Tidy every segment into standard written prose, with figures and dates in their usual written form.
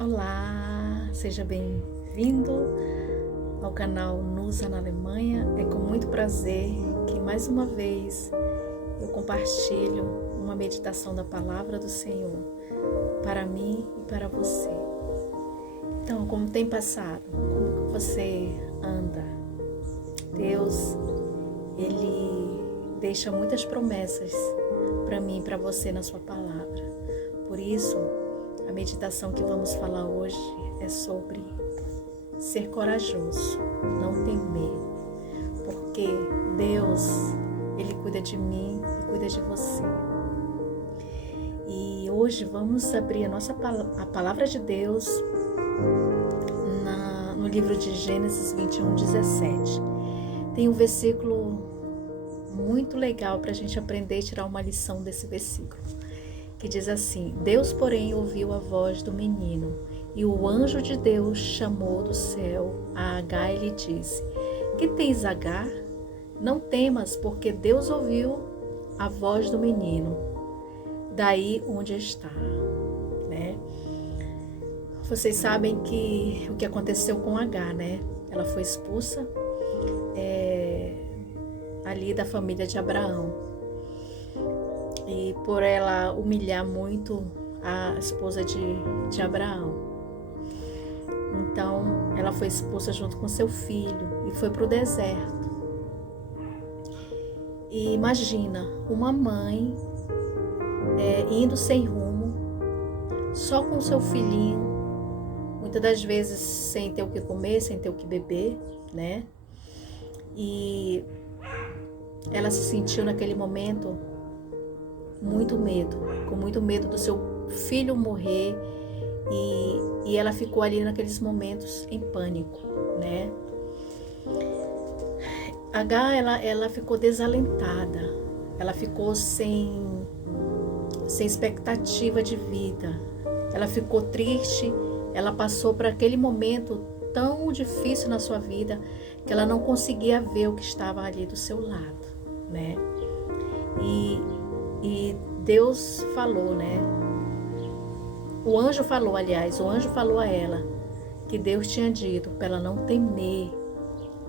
Olá, seja bem-vindo ao canal Nusa na Alemanha. É com muito prazer que mais uma vez eu compartilho uma meditação da palavra do Senhor para mim e para você. Então, como tem passado? Como que você anda? Deus, Ele deixa muitas promessas para mim e para você na sua palavra. Por isso, a meditação que vamos falar hoje é sobre ser corajoso, não temer, porque Deus, Ele cuida de mim e cuida de você. E hoje vamos abrir a palavra de Deus no livro de Gênesis 21:17. Tem um versículo muito legal para a gente aprender e tirar uma lição desse versículo, que diz assim: Deus, porém, ouviu a voz do menino, e o anjo de Deus chamou do céu a Agar e lhe disse: Que tens, Agar? Não temas, porque Deus ouviu a voz do menino, daí onde está. Né? Vocês sabem que o que aconteceu com Agar, né? Ela foi expulsa ali da família de Abraão. E por ela humilhar muito a esposa de Abraão. Então, ela foi expulsa junto com seu filho e foi para o deserto. E imagina, uma mãe indo sem rumo, só com seu filhinho, muitas das vezes sem ter o que comer, sem ter o que beber, né? E ela se sentiu naquele momento com muito medo do seu filho morrer, e ela ficou ali naqueles momentos em pânico, né? Agar, ela ficou desalentada, ela ficou sem expectativa de vida, ela ficou triste, ela passou por aquele momento tão difícil na sua vida que ela não conseguia ver o que estava ali do seu lado, né? E Deus falou, né? O anjo falou a ela que Deus tinha dito para ela não temer,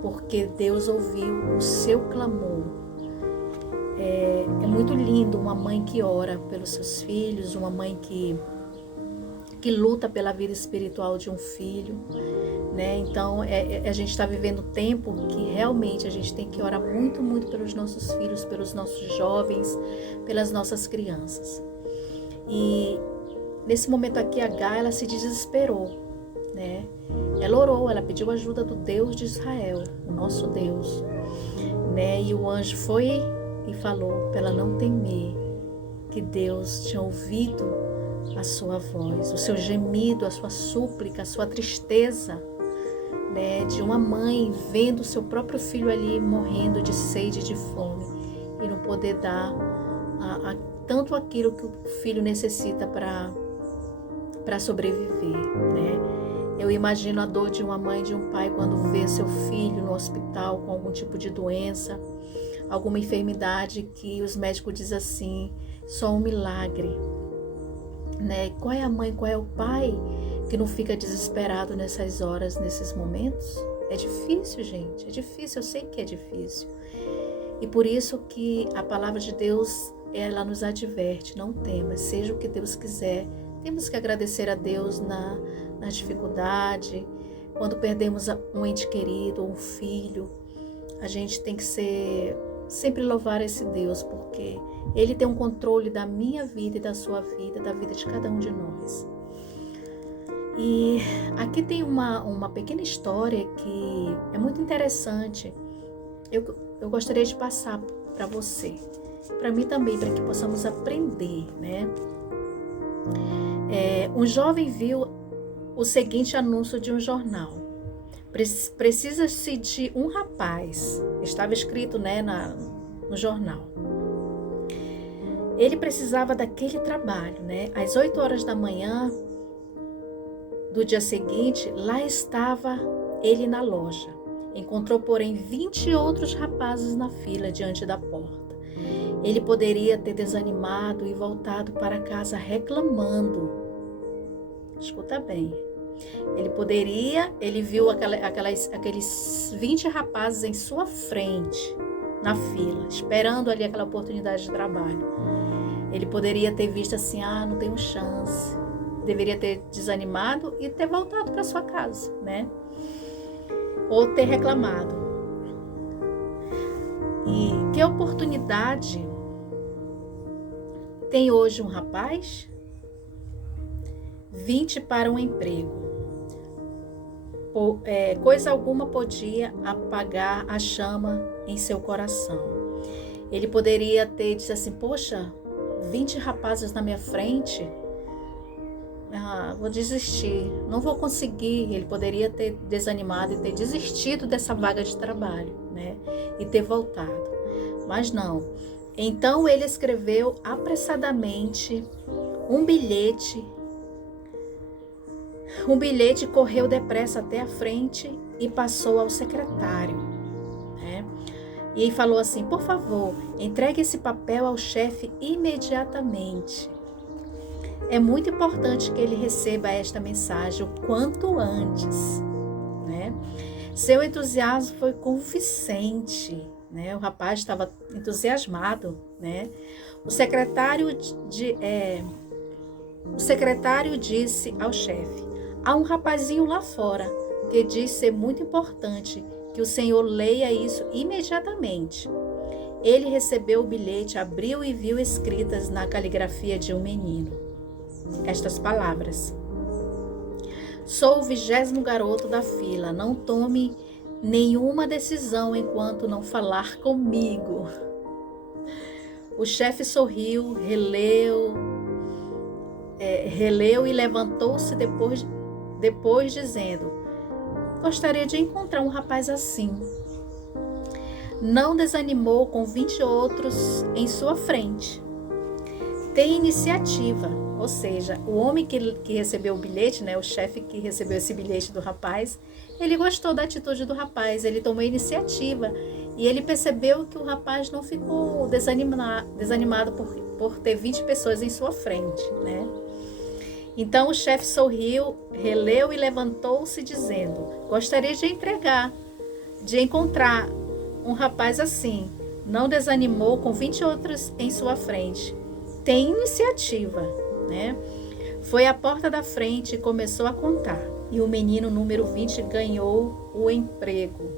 porque Deus ouviu o seu clamor. É muito lindo uma mãe que ora pelos seus filhos, uma mãe que luta pela vida espiritual de um filho, né? Então, a gente está vivendo um tempo que realmente a gente tem que orar muito, muito pelos nossos filhos, pelos nossos jovens, pelas nossas crianças. E nesse momento aqui, Agar, ela se desesperou, né? Ela orou, ela pediu ajuda do Deus de Israel, o nosso Deus, né? E o anjo foi e falou para ela não temer, que Deus tinha ouvido a sua voz, o seu gemido, a sua súplica, a sua tristeza, né, de uma mãe vendo o seu próprio filho ali morrendo de sede e de fome e não poder dar tanto aquilo que o filho necessita para sobreviver, né? Eu imagino a dor de uma mãe e de um pai quando vê seu filho no hospital com algum tipo de doença, alguma enfermidade que os médicos dizem assim, só um milagre. Né? Qual é a mãe, qual é o pai que não fica desesperado nessas horas, nesses momentos? É difícil, gente, é difícil, eu sei que é difícil. E por isso que a palavra de Deus, ela nos adverte, não temas, seja o que Deus quiser. Temos que agradecer a Deus na dificuldade, quando perdemos um ente querido ou um filho, a gente tem que sempre louvar esse Deus, porque Ele tem um controle da minha vida e da sua vida, da vida de cada um de nós. E aqui tem uma pequena história que é muito interessante. Eu gostaria de passar para você, para mim também, para que possamos aprender, né? Um jovem viu o seguinte anúncio de um jornal: precisa-se de um rapaz. Estava escrito, né, no jornal. Ele precisava daquele trabalho, né? Às 8 horas da manhã do dia seguinte, lá estava ele na loja. Encontrou, porém, 20 outros rapazes na fila diante da porta. Ele poderia ter desanimado e voltado para casa reclamando, Escuta bem. Ele viu aqueles 20 rapazes em sua frente, na fila, esperando ali aquela oportunidade de trabalho. Ele poderia ter visto assim, não tenho chance. Deveria ter desanimado e ter voltado para sua casa, né? Ou ter reclamado. E que oportunidade tem hoje um rapaz? 20 para um emprego. Coisa alguma podia apagar a chama em seu coração. Ele poderia ter dito assim, poxa, 20 rapazes na minha frente, vou desistir, não vou conseguir. Ele poderia ter desanimado e ter desistido dessa vaga de trabalho, né? E ter voltado, mas não. Então ele escreveu apressadamente um bilhete, correu depressa até a frente e passou ao secretário, né? E falou assim, por favor, entregue esse papel ao chefe imediatamente. É muito importante que ele receba esta mensagem o quanto antes, né? Seu entusiasmo foi convincente, né? O rapaz estava entusiasmado, né? O secretário disse ao chefe, há um rapazinho lá fora que diz ser muito importante que o senhor leia isso imediatamente. Ele recebeu o bilhete, abriu e viu escritas na caligrafia de um menino estas palavras: sou o 20º garoto da fila, não tome nenhuma decisão enquanto não falar comigo. O chefe sorriu, releu e levantou-se depois dizendo, gostaria de encontrar um rapaz assim. Não desanimou com 20 outros em sua frente. Tem iniciativa, ou seja, o homem que recebeu o bilhete, né, o chefe que recebeu esse bilhete do rapaz, ele gostou da atitude do rapaz, ele tomou iniciativa e ele percebeu que o rapaz não ficou desanimado por ter 20 pessoas em sua frente, né? Então o chefe sorriu, releu e levantou-se dizendo, gostaria de encontrar um rapaz assim. Não desanimou com 20 outros em sua frente. Tem iniciativa, né? Foi à porta da frente e começou a contar. E o menino número 20 ganhou o emprego.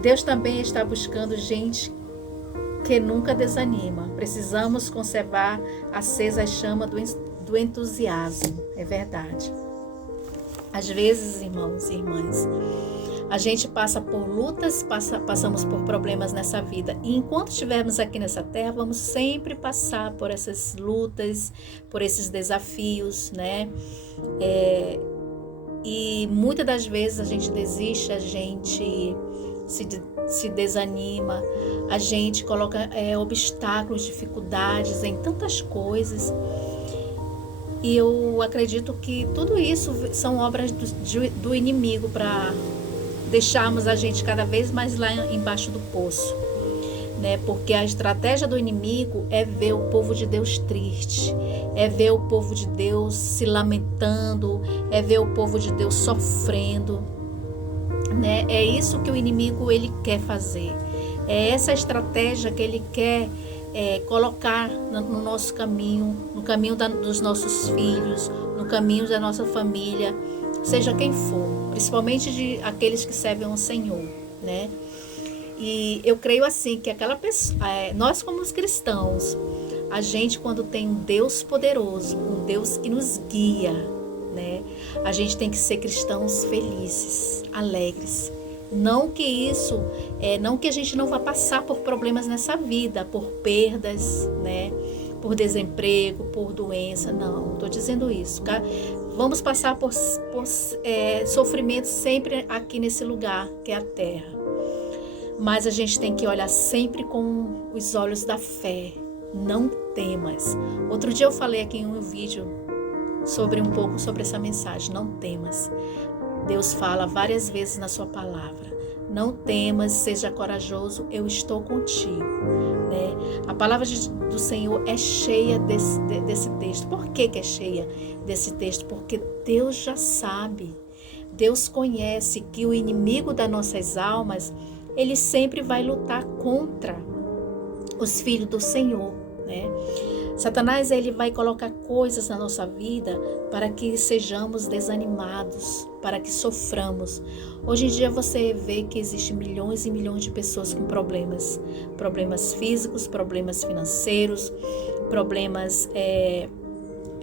Deus também está buscando gente que nunca desanima. Precisamos conservar acesa a chama do entusiasmo. É verdade. Às vezes, irmãos e irmãs, a gente passa por lutas, passamos por problemas nessa vida. E enquanto estivermos aqui nessa terra, vamos sempre passar por essas lutas, por esses desafios, né? E muitas das vezes a gente desiste, a gente se desanima, a gente coloca obstáculos, dificuldades em tantas coisas. E eu acredito que tudo isso são obras do inimigo para deixarmos a gente cada vez mais lá embaixo do poço, né? Porque a estratégia do inimigo é ver o povo de Deus triste, é ver o povo de Deus se lamentando, é ver o povo de Deus sofrendo, né? É isso que o inimigo ele quer fazer, é essa estratégia que ele quer colocar no nosso caminho, no caminho dos nossos filhos, no caminho da nossa família, seja quem for, principalmente de aqueles que servem ao Senhor, né? E eu creio assim que aquela pessoa, nós como os cristãos, a gente quando tem um Deus poderoso, um Deus que nos guia, né? A gente tem que ser cristãos felizes, alegres. Não que a gente não vá passar por problemas nessa vida, por perdas, né? Por desemprego, por doença, não estou dizendo isso. Vamos passar por sofrimento sempre aqui nesse lugar que é a terra. Mas a gente tem que olhar sempre com os olhos da fé. Não temas. Outro dia eu falei aqui em um vídeo um pouco sobre essa mensagem. Não temas. Deus fala várias vezes na sua palavra. Não temas, seja corajoso, eu estou contigo. Né? A palavra do Senhor é cheia desse texto. Por que é cheia desse texto? Porque Deus já sabe, Deus conhece que o inimigo das nossas almas, ele sempre vai lutar contra os filhos do Senhor, né? Satanás, ele vai colocar coisas na nossa vida para que sejamos desanimados, para que soframos. Hoje em dia você vê que existem milhões e milhões de pessoas com problemas físicos, problemas financeiros, problemas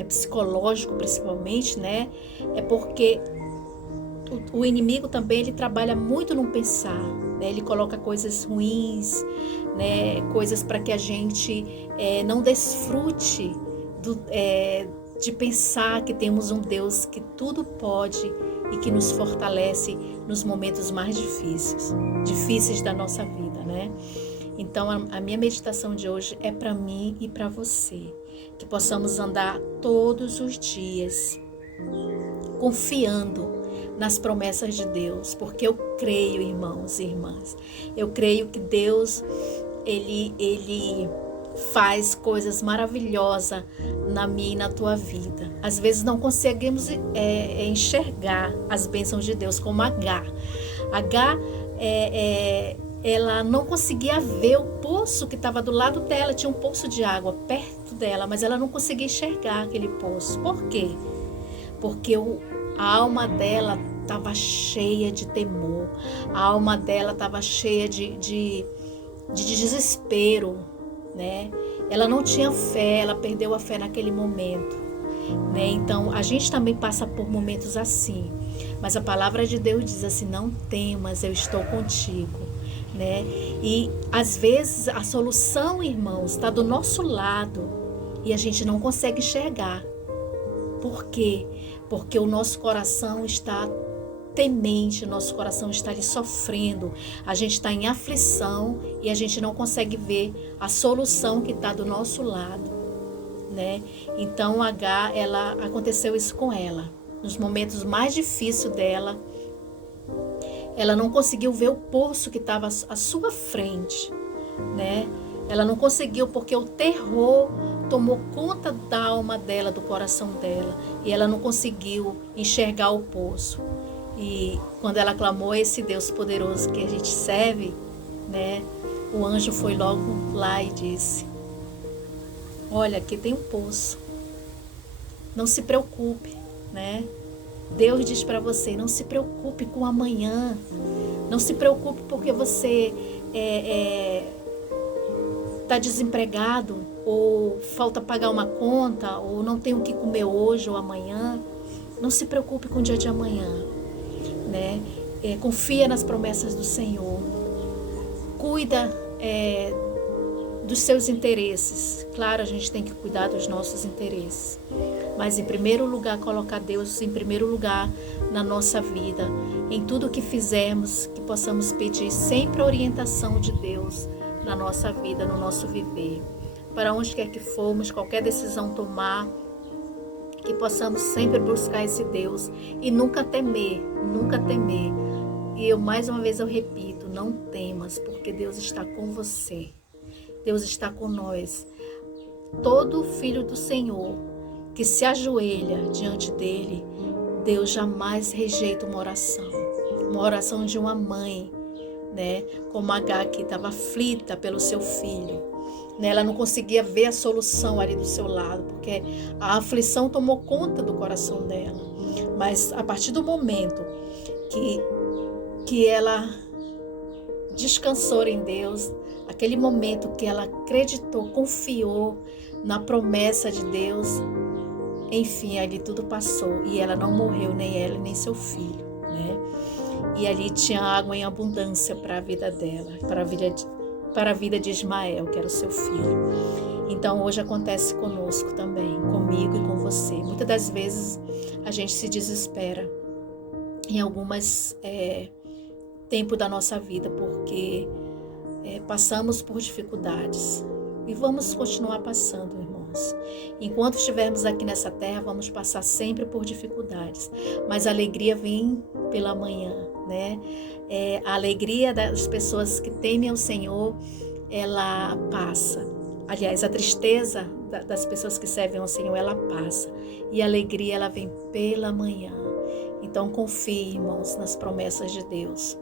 psicológicos principalmente, né? É porque o inimigo também, ele trabalha muito no pensar, né? Ele coloca coisas ruins, né? Coisas para que a gente não desfrute de pensar que temos um Deus que tudo pode e que nos fortalece nos momentos mais difíceis da nossa vida, né? Então a minha meditação de hoje é para mim e para você, que possamos andar todos os dias confiando nas promessas de Deus, porque eu creio, irmãos e irmãs, eu creio que Deus, Ele faz coisas maravilhosas na minha e na tua vida. Às vezes não conseguimos enxergar as bênçãos de Deus, como Agar. Ela não conseguia ver o poço que estava do lado dela, tinha um poço de água perto dela, mas ela não conseguia enxergar aquele poço. Por quê? Porque a alma dela estava cheia de temor, a alma dela estava cheia de desespero, né? Ela não tinha fé, ela perdeu a fé naquele momento, né? Então a gente também passa por momentos assim, mas a palavra de Deus diz assim: não temas, eu estou contigo, né? E às vezes a solução, irmãos, está do nosso lado e a gente não consegue enxergar. Por quê? Porque o nosso coração está temente, nosso coração está ali sofrendo, a gente está em aflição e a gente não consegue ver a solução que está do nosso lado, né? Então Agar, aconteceu isso com ela, nos momentos mais difíceis dela, ela não conseguiu ver o poço que estava à sua frente, né? Ela não conseguiu porque o terror tomou conta da alma dela, do coração dela, e ela não conseguiu enxergar o poço. E quando ela clamou a esse Deus poderoso que a gente serve, né, o anjo foi logo lá e disse: olha, aqui tem um poço, não se preocupe, né? Deus diz para você: não se preocupe com amanhã, não se preocupe porque você está desempregado, ou falta pagar uma conta, ou não tem o que comer hoje ou amanhã. Não se preocupe com o dia de amanhã, né? Confia nas promessas do Senhor, cuida dos seus interesses. Claro, a gente tem que cuidar dos nossos interesses, mas em primeiro lugar, colocar Deus em primeiro lugar na nossa vida. Em tudo que fizermos, que possamos pedir sempre a orientação de Deus na nossa vida, no nosso viver. Para onde quer que formos, qualquer decisão tomar, que possamos sempre buscar esse Deus e nunca temer, nunca temer. E mais uma vez eu repito: não temas, porque Deus está com você. Deus está com nós. Todo filho do Senhor que se ajoelha diante dele, Deus jamais rejeita uma oração de uma mãe, né? Como Agar, que estava aflita pelo seu filho, né? Ela não conseguia ver a solução ali do seu lado, porque a aflição tomou conta do coração dela. Mas a partir do momento que ela descansou em Deus, aquele momento que ela acreditou, confiou na promessa de Deus, enfim, ali tudo passou e ela não morreu, nem ela nem seu filho, né? E ali tinha água em abundância para a vida dela, para a vida de Ismael, que era o seu filho. Então hoje acontece conosco também, comigo e com você. Muitas das vezes a gente se desespera em algumas tempos da nossa vida, porque passamos por dificuldades e vamos continuar passando, irmãos. Enquanto estivermos aqui nessa terra, vamos passar sempre por dificuldades, mas a alegria vem pela manhã, né? A alegria das pessoas que temem ao Senhor, ela passa. Aliás, a tristeza das pessoas que servem ao Senhor, ela passa. E a alegria, ela vem pela manhã. Então, confie, irmãos, nas promessas de Deus.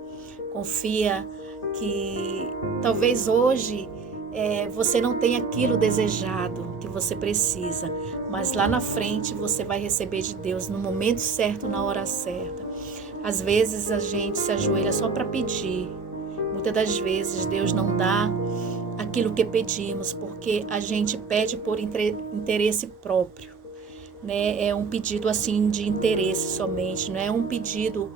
Confia que talvez hoje você não tenha aquilo desejado que você precisa, mas lá na frente você vai receber de Deus no momento certo, na hora certa. Às vezes a gente se ajoelha só para pedir. Muitas das vezes Deus não dá aquilo que pedimos, porque a gente pede por interesse próprio, né? É um pedido assim de interesse somente, não é um pedido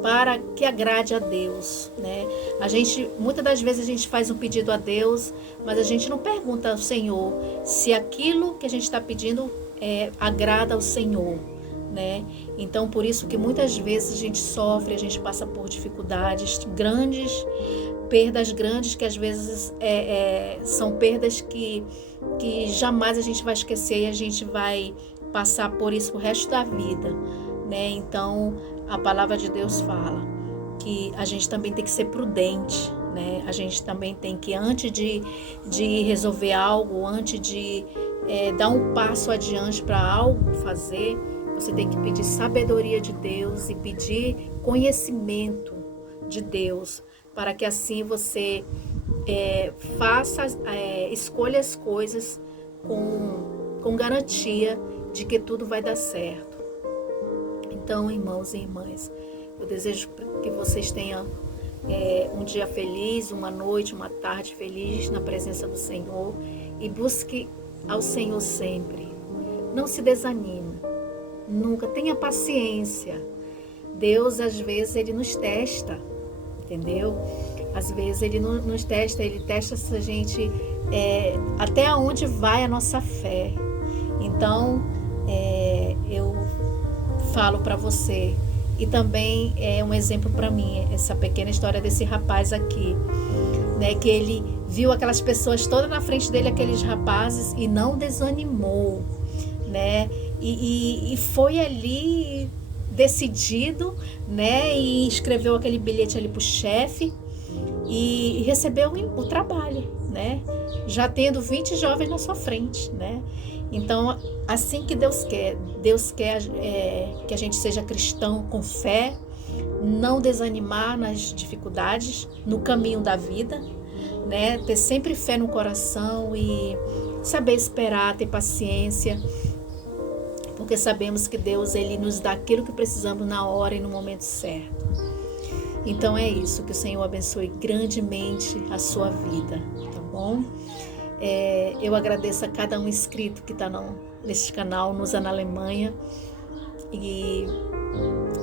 para que agrade a Deus, né? Muitas das vezes a gente faz um pedido a Deus, mas a gente não pergunta ao Senhor se aquilo que a gente está pedindo agrada ao Senhor, né? Então, por isso que muitas vezes a gente sofre, a gente passa por dificuldades grandes, perdas grandes, que às vezes são perdas que jamais a gente vai esquecer e a gente vai passar por isso o resto da vida, né? Então, a palavra de Deus fala que a gente também tem que ser prudente, né? A gente também tem que, antes de resolver algo, antes de dar um passo adiante para algo fazer, você tem que pedir sabedoria de Deus e pedir conhecimento de Deus, para que assim você escolha as coisas com garantia de que tudo vai dar certo. Então, irmãos e irmãs, eu desejo que vocês tenham um dia feliz, uma noite, uma tarde feliz na presença do Senhor, e busque ao Senhor sempre. Não se desanime, nunca, tenha paciência. Deus, às vezes, Ele nos testa, entendeu? Às vezes Ele nos testa, Ele testa se a gente, até onde vai a nossa fé. Então, eu falo para você, e também é um exemplo para mim, essa pequena história desse rapaz aqui, né, que ele viu aquelas pessoas todas na frente dele, aqueles rapazes, e não desanimou, né, e foi ali decidido, né, e escreveu aquele bilhete ali pro chefe e recebeu o trabalho, né, já tendo 20 jovens na sua frente, né. Então, assim que Deus quer que a gente seja cristão com fé, não desanimar nas dificuldades, no caminho da vida, né? Ter sempre fé no coração e saber esperar, ter paciência, porque sabemos que Deus, Ele nos dá aquilo que precisamos na hora e no momento certo. Então é isso, que o Senhor abençoe grandemente a sua vida, tá bom? Eu agradeço a cada um inscrito que está nesse canal, nos na Alemanha, e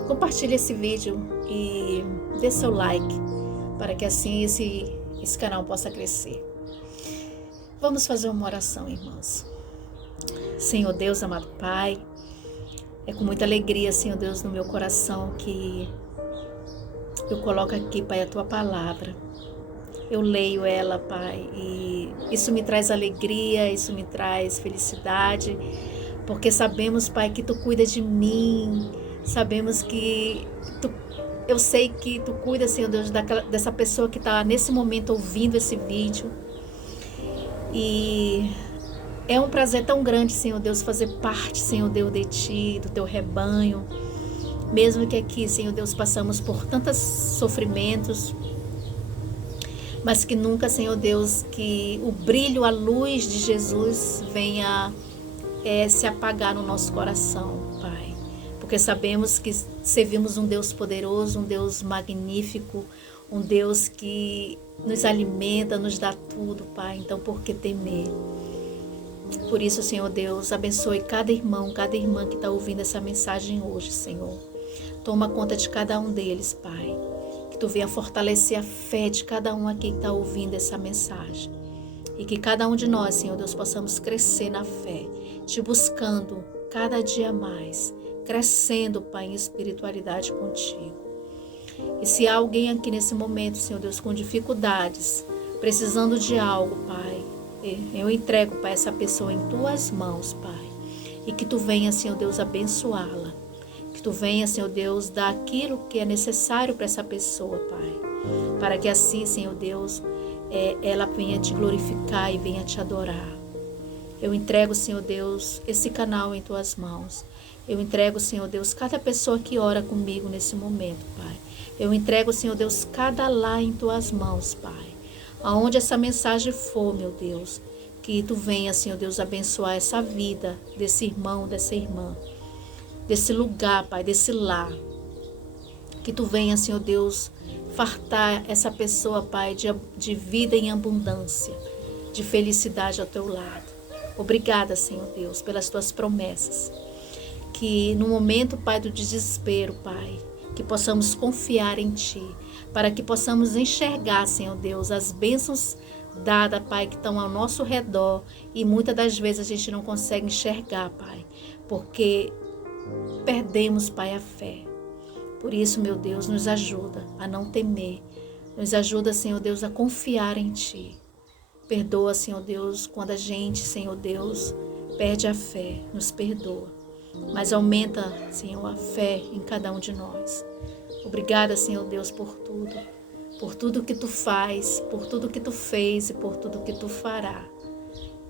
compartilhe esse vídeo e dê seu like, para que assim esse canal possa crescer. Vamos fazer uma oração, irmãos. Senhor Deus, amado Pai, é com muita alegria, Senhor Deus, no meu coração que eu coloco aqui, Pai, a Tua palavra. Eu leio ela, Pai, e isso me traz alegria, isso me traz felicidade, porque sabemos, Pai, que Tu cuida de mim, sabemos que eu sei que Tu cuida, Senhor Deus, dessa pessoa que está nesse momento ouvindo esse vídeo, e é um prazer tão grande, Senhor Deus, fazer parte, Senhor Deus, de Ti, do Teu rebanho, mesmo que aqui, Senhor Deus, passamos por tantos sofrimentos, mas que nunca, Senhor Deus, que o brilho, a luz de Jesus venha se apagar no nosso coração, Pai. Porque sabemos que servimos um Deus poderoso, um Deus magnífico, um Deus que nos alimenta, nos dá tudo, Pai. Então, por que temer? Por isso, Senhor Deus, abençoe cada irmão, cada irmã que está ouvindo essa mensagem hoje, Senhor. Toma conta de cada um deles, Pai. Que Tu venha fortalecer a fé de cada um aqui que está ouvindo essa mensagem. E que cada um de nós, Senhor Deus, possamos crescer na fé, Te buscando cada dia mais, crescendo, Pai, em espiritualidade contigo. E se há alguém aqui nesse momento, Senhor Deus, com dificuldades, precisando de algo, Pai, eu entrego, Pai, essa pessoa em Tuas mãos, Pai. E que Tu venha, Senhor Deus, abençoá-la. Que Tu venha, Senhor Deus, dar aquilo que é necessário para essa pessoa, Pai. Para que assim, Senhor Deus, ela venha Te glorificar e venha Te adorar. Eu entrego, Senhor Deus, esse canal em Tuas mãos. Eu entrego, Senhor Deus, cada pessoa que ora comigo nesse momento, Pai. Eu entrego, Senhor Deus, cada lar em Tuas mãos, Pai. Aonde essa mensagem for, meu Deus, que Tu venha, Senhor Deus, abençoar essa vida desse irmão, dessa irmã, desse lugar, Pai, desse lar. Que Tu venha, Senhor Deus, fartar essa pessoa, Pai, de vida em abundância, de felicidade ao Teu lado. Obrigada, Senhor Deus, pelas Tuas promessas. Que no momento, Pai, do desespero, Pai, que possamos confiar em Ti, para que possamos enxergar, Senhor Deus, as bênçãos dadas, Pai, que estão ao nosso redor e muitas das vezes a gente não consegue enxergar, Pai, porque perdemos, Pai, a fé. Por isso, meu Deus, nos ajuda a não temer, nos ajuda, Senhor Deus, a confiar em Ti. Perdoa, Senhor Deus, quando a gente, Senhor Deus, perde a fé, nos perdoa. Mas aumenta, Senhor, a fé em cada um de nós. Obrigada, Senhor Deus, por tudo que Tu faz, por tudo que Tu fez e por tudo que Tu fará.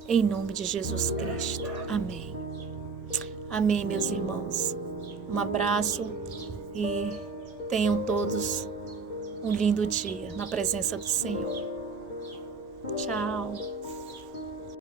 Em nome de Jesus Cristo. Amém. Amém, meus irmãos. Um abraço e tenham todos um lindo dia na presença do Senhor. Tchau.